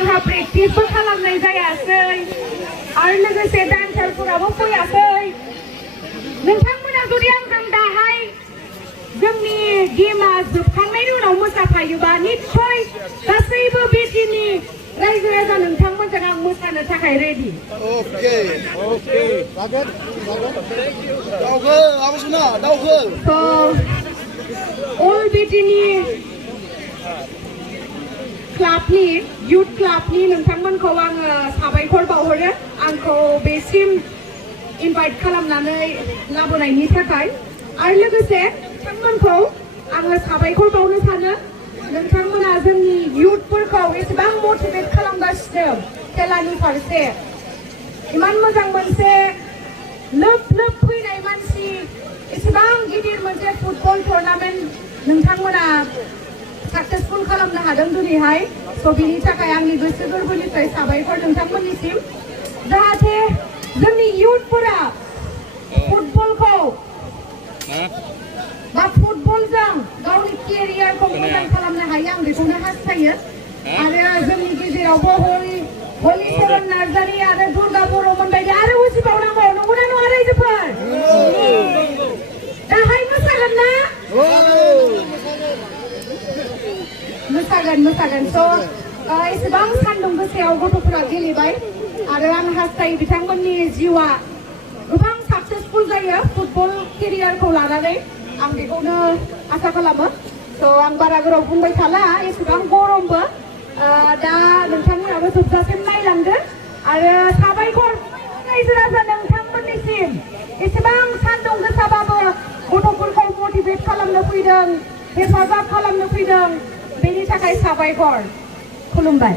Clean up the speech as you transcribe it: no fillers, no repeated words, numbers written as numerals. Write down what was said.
आंहा प्रेक्टिसबो खालामनाय जायासै आरो लोगोसे डान्सारफोराबो फैयाखै नोंथांमोना जुदि आंजों दाहाय जोंनि गेमा जोबखांनायनि उनाव मोसाफायोबा निश्चय गासैबो बेटिनि रायजो राजा नोंथांमोनजों आं मोसानो थाखाय रेडि ओके जागोन दावखो आबसुना दावखो अल बेटिनि क्लाबनि युथ क्लाबनि नोंथांमोनखौ आङो साबायखर बावहरो आंखौ बेसिम इनभाइट खालामनानै लाबोनायनि थाखाय आरो लोगोसे नोंथांमोनखौ आङो साबायखर बावनो सानो नोंथांमोना जोंनि युथफोरखौ एसेबां मटिभेट खालामगासिनो खेलानि फारसे इमान मोजां मोनसे लोब लोब फैनाय मानसि एसेबां गिदिर मोनसे फुटबल टुर्नामेन्ट नोंथांमोना साक्सेसफुल खालामनो हादों दिनैहाय स' बिनि थाखाय आंनि गोसो गोरबोनिफ्राय साबायखर नोंथांमोननिसिम जाहाथे जोंनि युथफोरा फुटबलखौ बा फुटबलजों गावनि केरियारखौ मोजां खालामनो हायो आं बेखौनो हास्थायो आरो जोंनि गेजेरावबो हलिचरन नार्जारि आरो दुर्गा बर'मोन बायदि आरो उजिबावनांगौ नंगौना नङा रायजोफोर दाहाय मोसागोन ना मोसागोन स' एसेबां सान्दुं गोसायाव गथ'फोरा गेलेबाय आरो आं हास्थायो बिथांमोननि जिउआ गोबां साक्सेसफुल जायो फुटबल केरियारखौ लानानै आं बेखौनो आसा खालामो स' आं बारा गोलाव बुंबाय थाला एसेबां गरमबो दा नोंथांमोनाबो जोबजासिम नायलांदो आरो साबायखर रायजो राजा नोंथांमोननिसिम एसेबां सान्दुं गोसाबाबो गथ'फोरखौ मटिभेट खालामनो फैदों हेफाजाब खालामनो फैदों बेनि थाखाय साबायखर खुलुमबाय